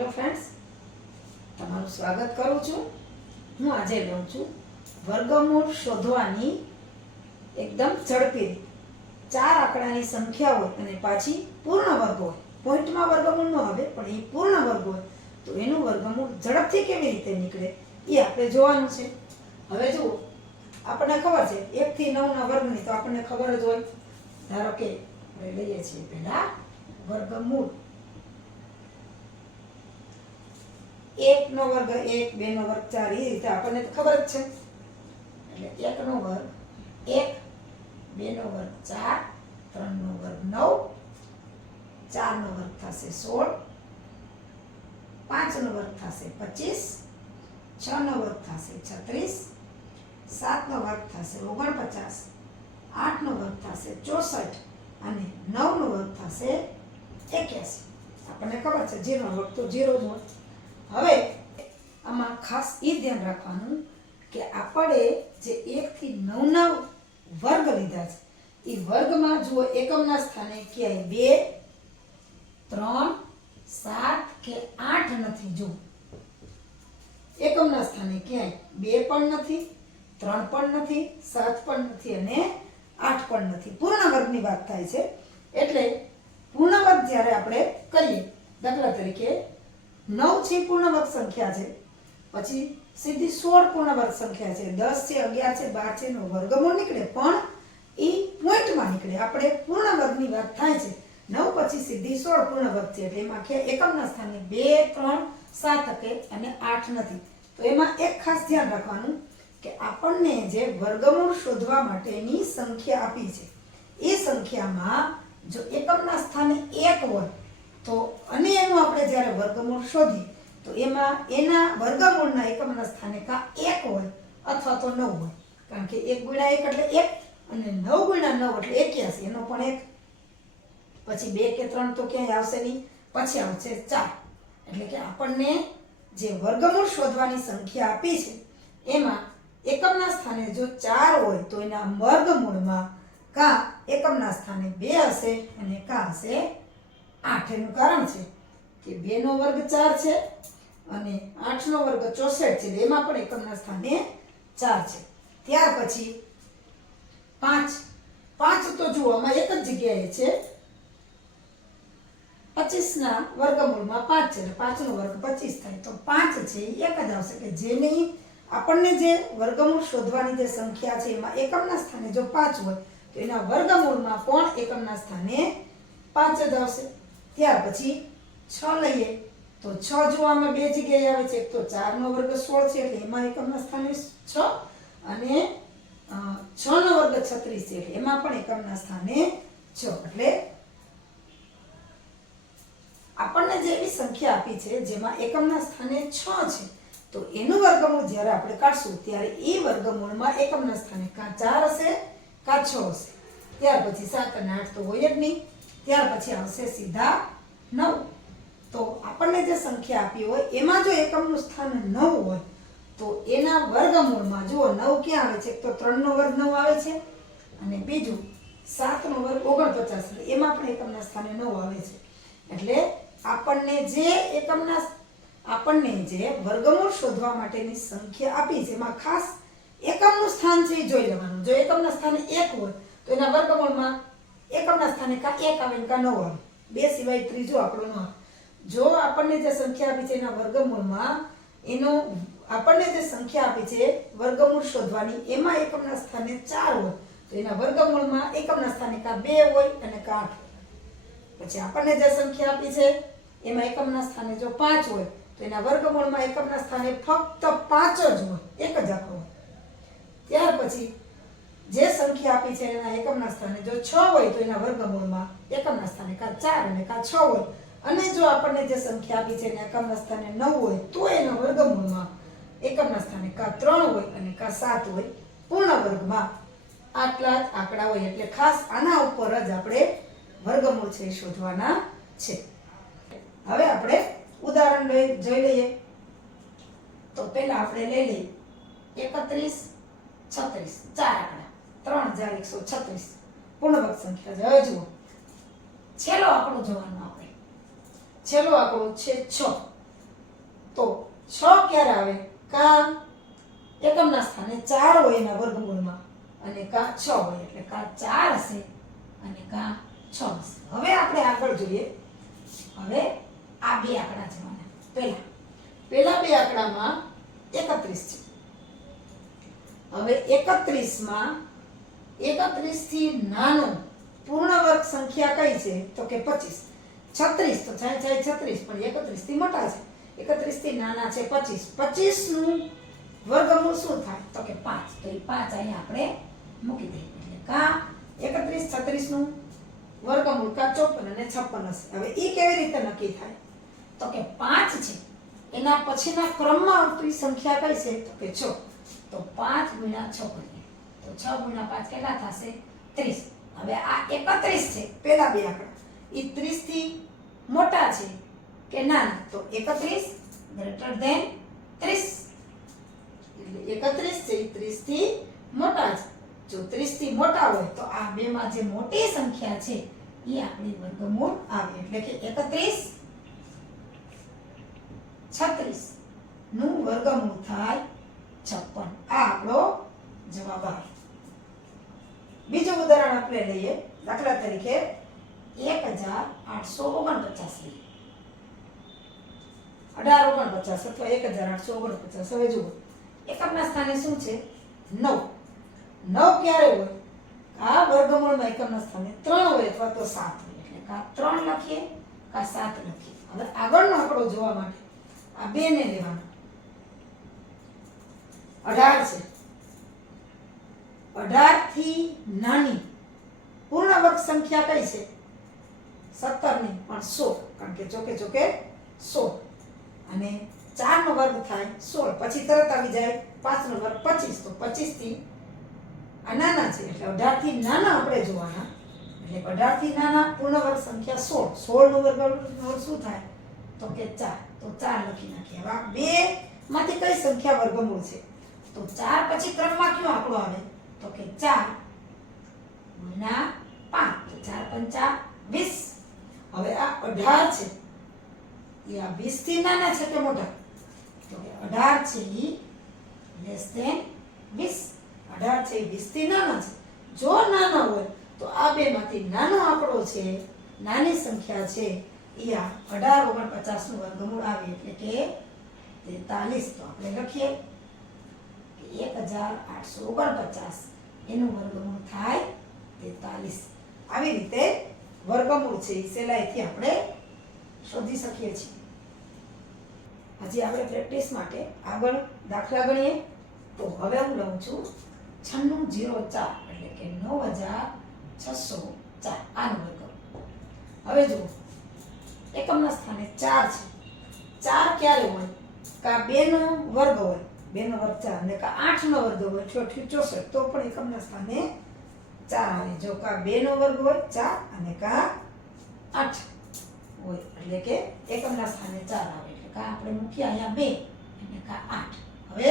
Hello friends, તમારું સ્વાગત કરું છું. હું આજે લઉં છું વર્ગમૂળ શોધવાની એકદમ ઝડપી રીત. 4 આંકડાની સંખ્યા હોય અને પાછી પૂર્ણ વર્ગ હોય. પોઈન્ટમાં વર્ગમૂળ ન આવે પણ એ પૂર્ણ વર્ગ હોય તો એનું વર્ગમૂળ ઝડપથી કેવી રીતે નીકળે એ આપણે જોવાનું છે. હવે જુઓ, આપણને ખબર છે 1 થી 9 ના વર્ગની તો આપણને ખબર જ હોય. ધારો કે આપણે લઈએ છીએ પહેલા વર્ગમૂળ. 1 નો વર્ગ 1, 2 નો વર્ગ 4, એ રીતે આપણને તો ખબર જ છે. એટલે 1 નો વર્ગ 1, 2 નો વર્ગ 4, 3 નો વર્ગ 9, 4 નો વર્ગ થશે 16, 5 નો વર્ગ થશે 25, 6 નો વર્ગ થશે 36, 7 નો વર્ગ થશે 49, 8 નો વર્ગ થશે 64 અને 9 નો વર્ગ થશે 81. આપણને ખબર છે 0 નો વર્ગ તો 0 જ હોય. હવે આમાં ખાસ એ ધ્યાન રાખવાનું કે આપણે જે 1 થી 9 ના વર્ગ લીધા છે એ વર્ગમાં જુઓ એકમના સ્થાને ક્યાંય 2, 3, 7 કે 8 નથી. જુઓ એકમના સ્થાને ક્યાંય 2 પણ નથી, 3 પણ નથી, 7 પણ નથી અને 8 પણ નથી. પૂર્ણ વર્ગની વાત થાય છે. એટલે પૂર્ણ વર્ગ જ્યારે આપણે કરીએ, દાખલા તરીકે 9 છે પૂર્ણ વર્ગ સંખ્યા છે, પછી સીધી 16 પૂર્ણ વર્ગ સંખ્યા છે, 10 છે, 11 છે, 12 છે નો વર્ગમૂળ નીકળે પણ એ પોઈન્ટમાં નીકળે. આપણે પૂર્ણ વર્ગની વાત થાય છે. 9 પછી સીધી 16 પૂર્ણ વર્ગ છે એટલે એમાં કે એકમના સ્થાને 2, 3, 7 કે અને 8 નથી. તો એમાં એક ખાસ ધ્યાન રાખવાનું કે આપણને જે વર્ગમૂળ શોધવા માટેની સંખ્યા આપી છે એ સંખ્યામાં જો એકમના સ્થાને 1 હોય તો અને એનું આપણે જ્યારે વર્ગમૂળ શોધીએ તો એમાં એના વર્ગમૂળના એકમના સ્થાને કાં 1 હોય અથવા તો 9 હોય. કારણ કે 1 ગુણ્યા 1 એટલે 1 અને 9 ગુણ્યા 9 એટલે 81, એનો પણ 1. પછી 2 કે 3 તો ક્યાંય આવશે નહીં, પછી આવશે 4. એટલે કે આપણને જે વર્ગમૂળ શોધવાની સંખ્યા આપી છે એમાં એકમના સ્થાને જો 4 હોય તો એના વર્ગમૂળમાં કાં એકમના સ્થાને 2 હશે અને કાં હશે 8. એનું કારણ છે કે 2 નો વર્ગ 4 છે અને 8 નો વર્ગ 64 છે. એમાં પણ એકમના સ્થાને 4 છે. ત્યાર પછી 5 તો જુઓ આમાં એક જ જગ્યાએ છે. 25 ના વર્ગમૂળમાં 5 છે એટલે 5 નો વર્ગ 25 થાય તો 5 છે એ એક જ આવશે. કે જેની આપણને જે વર્ગમૂળ શોધવાની જે સંખ્યા છે એમાં એકમના સ્થાને જો 5 હોય તો એના વર્ગમૂળમાં પણ એકમના સ્થાને 5 જ આવશે. ત્યાર પછી 6 લઈએ તો 6 જો આમાં બે જગ્યાએ આવે છે. એક તો 4 નો વર્ગ 16 છે એટલે એમાં એકમના સ્થાને 6 અને 6 નો વર્ગ 36 છે એટલે એમાં પણ એકમના સ્થાને 6. એટલે આપણને જે એવી સંખ્યા આપી છે જેમાં એકમના સ્થાને 6 છે તો એનું વર્ગમૂળ જ્યારે આપણે કાઢશું ત્યારે એ વર્ગમૂળમાં એકમના સ્થાને કાં 4 હશે કાં 6 હશે. ત્યાર પછી 7 અને 8 તો હોય જ નહીં. ત્યાર પછી આવશે સીધા 9. તો આપણને જે સંખ્યા આપી હોય એમાં જો એકમનું સ્થાન 9 હોય તો એના વર્ગમૂળમાં જુઓ 9 ક્યાં આવે છે? તો 3 નો વર્ગ 9 આવે છે અને બીજું 7 નો વર્ગ 49, એમાં પણ એકમના સ્થાને 9 આવે છે. એટલે આપણને જે વર્ગમૂળ શોધવા માટેની સંખ્યા આપી છે એમાં ખાસ એકમનું સ્થાન છે એ જોઈ લેવાનું. જો એકમના સ્થાને 1 હોય તો એના વર્ગમૂળમાં એકમના સ્થાને કાં 1 આવે કાં 9 આવે. બે સિવાય ત્રીજો આપણો ન આવે. જો આપણને જે સંખ્યા આપી છે એના વર્ગમૂળમાં આપણને જે સંખ્યા આપી છે વર્ગમૂળ શોધવાની એમાં એકમના સ્થાને 4 હોય તો એના વર્ગમૂળમાં એકમના સ્થાને કાં 2 હોય અને કાં 8 હોય. પછી આપણને જે સંખ્યા આપી છે એમાં એકમના સ્થાને જો 5 હોય તો એના વર્ગમૂળમાં એકમના સ્થાને ફક્ત 5 જ હોય, એક જ આંકડો હોય. ત્યાર પછી જે સંખ્યા આપી છે એના એકમના સ્થાને જો 6 હોય તો એના વર્ગમૂળમાં એકમના સ્થાને કાં 4 અને કાં 6 હોય. અને જો આપણને જે સંખ્યા આપી છે એના એકમના સ્થાને 9 હોય તો એના વર્ગમૂળમાં એકમના સ્થાને કાં 3 હોય અને કાં 7 હોય. પૂર્ણ વર્ગમાં આટલા જ આંકડા હોય. એટલે ખાસ આના ઉપર જ આપણે વર્ગમૂળ છે શોધવાના છે. હવે આપણે ઉદાહરણ જોઈ લઈએ. તો પહેલા આપણે લઈ લઈએ 31, 36, 4 આંકડા 3136 પૂર્ણ વર્ગ સંખ્યા છે. હવે જુઓ છેલ્લો આંકડો જોવાનો આપણે. છેલ્લો આંકડો છે 6. 6 ક્યારે આવે? કા એકમના સ્થાને 4 હોય એના વર્ગમૂળમાં અને કા 6 હોય એટલે કા 4 હશે અને કા 6 હશે. હવે આપણે આગળ જોઈએ. હવે આ બે આંકડા જોવાના. પહેલા બે આંકડામાં 31 છે. હવે 31 માં 31 થી નાનો પૂર્ણ વર્ગ સંખ્યા કઈ છે? તો કે 25. 36 તો ચાહે 36 પણ 31 થી મોટા છે. 31 થી નાના છે 25. 25 નું વર્ગમૂળ શું થાય? તો કે 5. તો એ 5 અહીંયા આપણે મૂકી દઈએ. એટલે કા 31 36 નું વર્ગમૂળ કા 54 અને 56 હશે. હવે એ કેવી રીતે નક્કી થાય? તો કે 5 છે એના પછીના ક્રમમાં આવતી સંખ્યા કઈ છે? તો કે 6. તો 5 ગુણ્યા 6 કરીએ તો 6 ગુણ્યા 5 કેટલા થશે? 30. હવે આ 31 છે પહેલા બે આંકડા, એ 30 થી મોટા છે કે નાના? તો 31 ગ્રેટર ધેન 30. એટલે 31 છે એ 30 થી મોટા છે. જો 30 થી મોટા હોય તો આ બેમાં જે મોટી સંખ્યા છે એ આપણી વર્ગમૂળ આવે. એટલે કે 31 36 નું વર્ગમૂળ થાય 56. આ આપણો જવાબ આવે. બીજું ઉદાહરણ આપણે લઈએ. દાખલા તરીકે 1849 લઈએ. 1849 અથવા 1849. હવે જુઓ એકમના સ્થાને શું છે? 9. 9 ક્યારે હોય? આ વર્ગમૂળમાં એકમના સ્થાને 3 હોય અથવા તો 7 હોય. એટલે કા 3 લખીએ કા 7 લખીએ. હવે આગળનો આંકડો જોવા માટે આ બે ને લેવાનો. 18 છે. 18 થી નાની પૂર્ણ વર્ગ સંખ્યા કઈ છે? 17 ની પણ 100. કારણ કે ચોકે ચોકે 100 અને 4 નો વર્ગ થાય 16. પછી તરત આવી જાય 5 નો વર્ગ 25. તો 25 થી આ નાના છે એટલે 18 થી નાના આપણે જોવાના. એટલે 18 થી નાના પૂર્ણ વર્ગ સંખ્યા 16. 16 નો વર્ગ શું થાય? તો કે 4. તો 4 લખી નાખીએ. હવે આ બે માંથી કઈ સંખ્યા વર્ગમૂળ છે? તો 4 પછી ક્રમમાં કયો આંકડો આવે? તો કે 4 ગુણ્યા 5. તો 4 પંચા 20. હવે આ 18 છે એ આ 20 થી નાના છે કે મોટા? તો કે 18 છે એ લેસ ધેન 20. 18 છે એ 20 થી નાના છે. જો નાના હોય તો આ બે માંથી નાનો આંકડો છે, નાની સંખ્યા છે એ આ 1849 નું વર્ગમૂળ આવે. એટલે કે 43. તો આપણે લખીએ કે 1849 એનું વર્ગમૂળ થાય 43. આવી રીતે વર્ગમૂળ છે એ સહેલાઈથી આપણે શોધી શકીએ છીએ. હજી આપણે પ્રેક્ટિસ માટે આગળ દાખલા ગણીએ. તો હવે હું લઉં છું 9604 એટલે કે 9604 આનું વર્ગમૂળ. હવે જુઓ એકમના સ્થાને 4 છે. 4 ક્યારે હોય? કા 2 નો વર્ગ હોય. 2 નો વર્ગ 4 અને કા 8 નો વર્ગ હોય 64. તો પણ એકમના સ્થાને 4 આવે. જો કા 2 નો વર્ગ હોય 4 અને કા 8 હોય એટલે કે એકમના સ્થાને 4 આવે. એટલે કા આપણે મૂકીએ અહીંયા 2 અને કા 8. હવે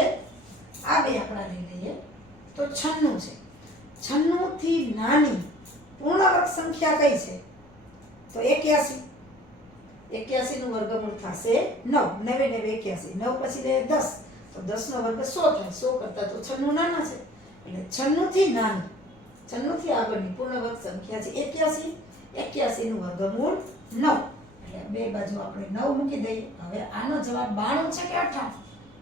આ બે આંકડા લઈ લઈએ. તો 96 છે. 96 થી નાની પૂર્ણ વર્ગ સંખ્યા કઈ છે? તો 81. 81 નું વર્ગમૂળ થશે 9. 9 ને 81. 9 પછી લે 10. તો 10 નો વર્ગ 100 થાય. 100 કરતા તો 96 નાના છે. એટલે 96 થી નાની, 96 થી આગળની પૂર્ણ વર્ગ સંખ્યા છે 81. 81 નું વર્ગમૂળ 9. એટલે બે બાજુ આપણે 9 મૂકી દઈએ. હવે આનો જવાબ 92 છે કે 58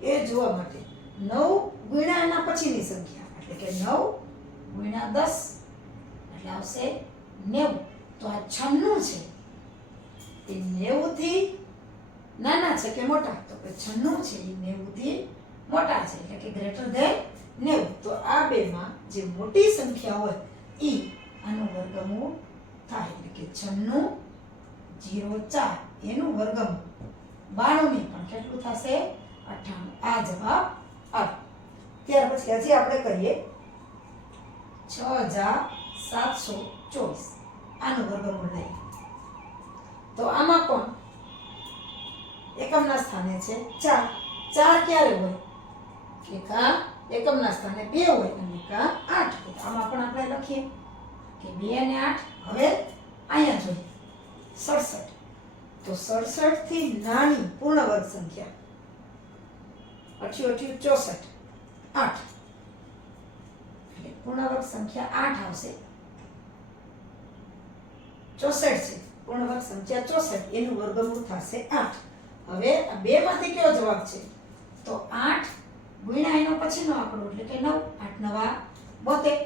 એ જોવા માટે 9 ગુણ્યા એના પછીની સંખ્યા એટલે કે 9 ગુણ્યા 10 એટલે આવશે 90. તો આ 96 છે એ 90 થી નાના છે કે મોટા? તો કે 96 છે એ 90 થી મોટા છે એટલે કે ગ્રેટર ધેન 90. તો આ બેમાં જે મોટી સંખ્યા હોય ઈ આનું વર્ગમૂળ થાય. એટલે કે 96 04 એનું વર્ગમૂળ 92 ની પણ કેટલું થશે? 98. આ જવાબ આવે. ત્યાર પછી હજી આપણે કરીએ 6724 આનું વર્ગમૂળ લઈએ. તો આમાં પણ એકમના સ્થાને છે 4. 4 ક્યારે હોય? કે કા એકમના સ્થાને 2 હોય અને કા 8 હોય. આમાં પણ આપણે લખીએ કે 2 અને 8. હવે અહીંયા જોઈએ 67. તો 67 થી નાની પૂર્ણ વર્ગ સંખ્યા 8 8 64 8 એટલે પૂર્ણ વર્ગ સંખ્યા 8 આવશે 64 છે પૂર્ણ વર્ગ સંખ્યા 64 એનું વર્ગમૂળ થશે 8. હવે આ બે માંથી કયો જવાબ છે તો 8 ગુણ્યા એનો પછીનો આંકડો એટલે કે 9 8 9 72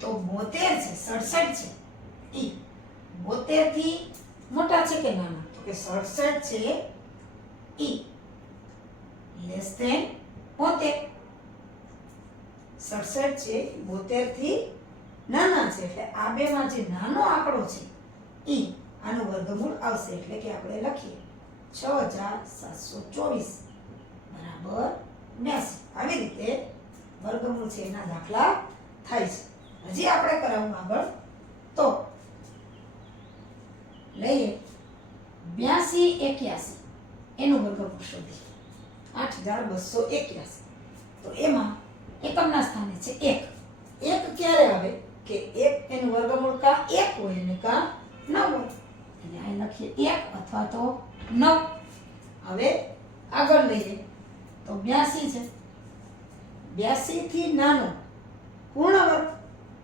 તો 72 છે 67 છે ઈ 72 થી મોટા છે કે નાના તો કે 67 છે ઈ લેસ ધેન 72 67 છે 72 થી નાના છે એટલે આ બેમાં જે નાનો આંકડો છે ઈ આનું વર્ગમૂળ આવશે એટલે કે આપણે લખીએ 6724 બરાબર 82. આવી રીતે વર્ગમૂળ છે એના દાખલા થાય છે. હજી આપણે કરાવું આગળ તો લઈએ 82 81 એનું વર્ગમૂળ શોધીએ 8281 તો એમાં એકમના સ્થાને છે 1 1 ક્યારે આવે કે 1 એનું વર્ગમૂળ કા 1 હોય અને કા 9 હોય એટલે અહીં લખીએ 1 અથવા તો 9. હવે આગળ લઈએ તો 82 છે 82 થી નાનો પૂર્ણ વર્ગ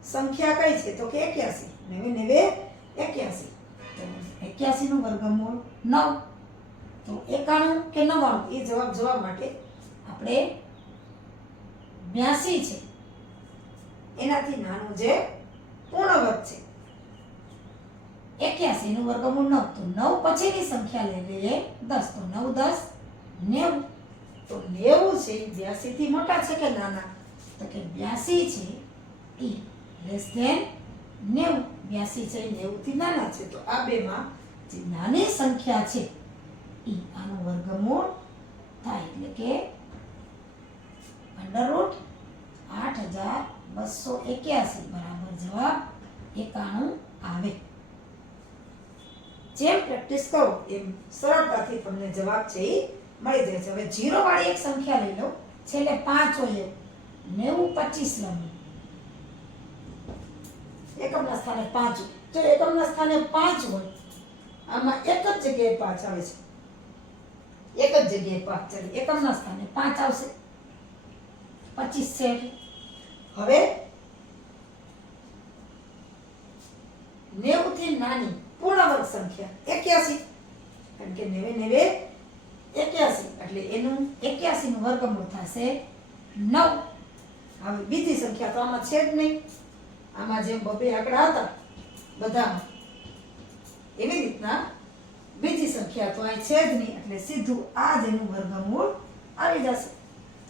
સંખ્યા કઈ છે તો કે 81 90 81 તો 81 નું વર્ગમૂળ 9 તો 91 કે 99 એ જવાબ માટે આપણે 82 છે એનાથી નાનું જે પૂર્ણ વર્ગ છે 81 નું વર્ગમૂળ 9 તો 9 પછીની સંખ્યા લઈ લઈએ 10 તો 9 10 90 તો 90 છે 82 થી મોટા છે કે નાના તો કે 82 છે ઈ લેસ ધેન 90 82 છે 90 થી નાના છે તો આ બેમાં જે નાની સંખ્યા છે ઈ આનું વર્ગમૂળ થાય એટલે કે √8281 બરાબર જવાબ 91 આવે. જેમ પ્રેક્ટિસ કરો એમ સરળતાથી તમને જવાબ છે એ મળી જાય છે. હવે 0 વાળી એક સંખ્યા લઈ લો છેલ્લે 5 હોય 90 25 લખો એકમના સ્થાને 5 જો એકમના સ્થાને 5 હોય આમાં એક જ જગ્યાએ 5 આવે છે એક જ જગ્યાએ 5 ચાલે એકમના સ્થાને 5 આવશે 25 છે. હવે 90 થી નાની પૂર્ણ વર્ગ સંખ્યા 81 કારણ કે 90 81 એટલે એનું 81 નું વર્ગમૂળ થશે 9. હવે બીજી સંખ્યા તો આમાં છે જ નહીં આમાં જેમ બબે આંકડા હતા બધામાં એવી રીતના બીજી સંખ્યા તો અહીં છે જ નહીં એટલે સીધું આ જ એનું વર્ગમૂળ આવી જશે.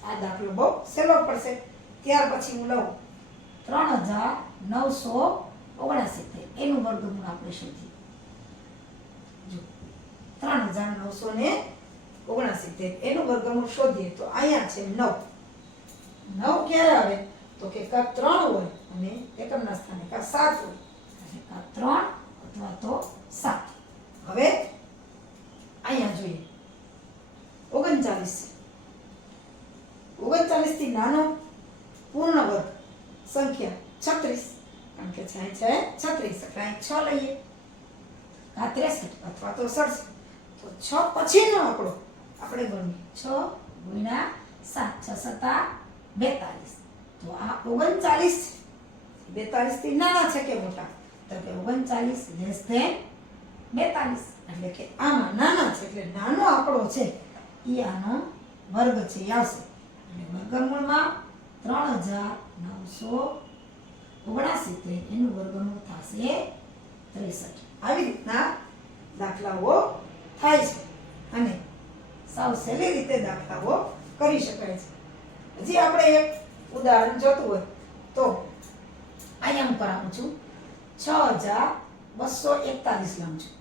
આ દાખલો બહુ સહેલો પડશે. ત્યાર પછી હું લઉં 3979 એનું વર્ગમૂળ આપણે શોધીએ. જો 3979 એનું વર્ગમૂળ શોધીએ તો અહીંયા છે 9 ક્યારે આવે તો કે કા 3 હોય અને એકમના સ્થાને કા 7 હોય એટલે કા 3 અથવા તો 7. હવે અહીંયા જોઈએ 39 થી નાનો પૂર્ણ વર્ગ સંખ્યા 36 કારણ કે છે 36 એટલે અહીં 6 લઈએ કા 63 અથવા તો 67 તો 6 પછીનો આંકડો આપણે ગણીએ 6 ગુણ્યા 7 6 7 42 તો આ 39 42 થી નાના છે કે મોટા તો કે 39 લેસ ધેન 42 એટલે કે આમાં નાના છે એટલે નાનો આંકડો છે ઈ આનો વર્ગ છે આવશે એટલે વર્ગમૂળમાં 3979 એનું વર્ગમૂળ થશે 63. આવી રીતના દાખલાઓ થાય છે અને સાવ સહેલી રીતે દાખલાઓ કરી શકાય છે. હજી આપણે એક ઉદાહરણ જોતું હોય તો અહીંયા હું કરાવું છું 6241 લઉં છું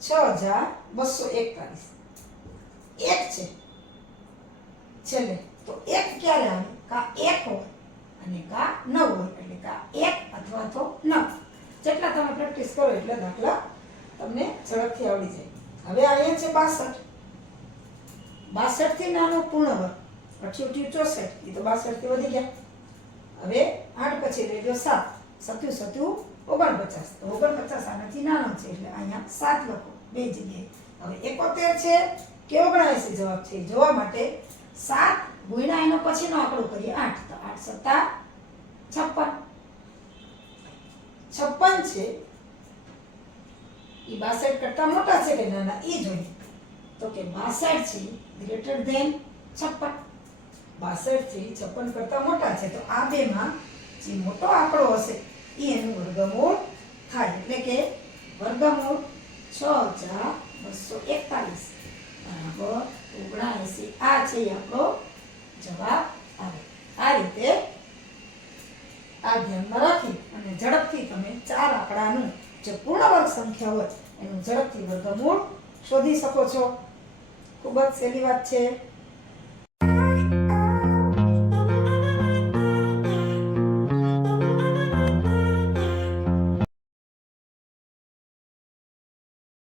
6241 એક છે છેલ્લે તો એક ક્યારે આવે કા 1 હોય અને કા 9 હોય એટલે કા 1 અથવા તો 9 જેટલા તમે પ્રેક્ટિસ કરો એટલે દાખલા તમને ઝડપથી આવડી જાય. હવે અહીંયા છે 62 થી નાનો પૂર્ણ વર્ગ 88 64 એ તો 62 થી વધી ગયા. હવે 8 પછી લઈ લો 7 7 7 49 તો 49 આનાથી નાનો છે એટલે અહીંયા 7 લખો બે જગ્યાએ હવે 71 છે કે 79 જવાબ છે એ જોવા માટે 7 ગુણ્યા એનો પછીનો આંકડો કરીએ 8 તો 8 સત્તા 56 56 છે એ 62 કરતા મોટા છે કે નાના એ જોઈએ તો કે 62 છે ગ્રેટર ધેન 56 62 છે 56 કરતા મોટા છે તો આ બેમાં જે મોટો આંકડો હશે એ એનું વર્ગમૂળ થાય એટલે કે વર્ગમૂળ 6241 બરાબર 79 આ છે એ આપણો જવાબ આવે આ રીતે આ ધ્યાનમાં રાખી અને ઝડપથી તમે 4 આંકડાનું જે પૂર્ણ વર્ગ સંખ્યા હોય એનું ઝડપથી વર્ગમૂળ શોધી શકો છો ખૂબ જ સહેલી વાત છે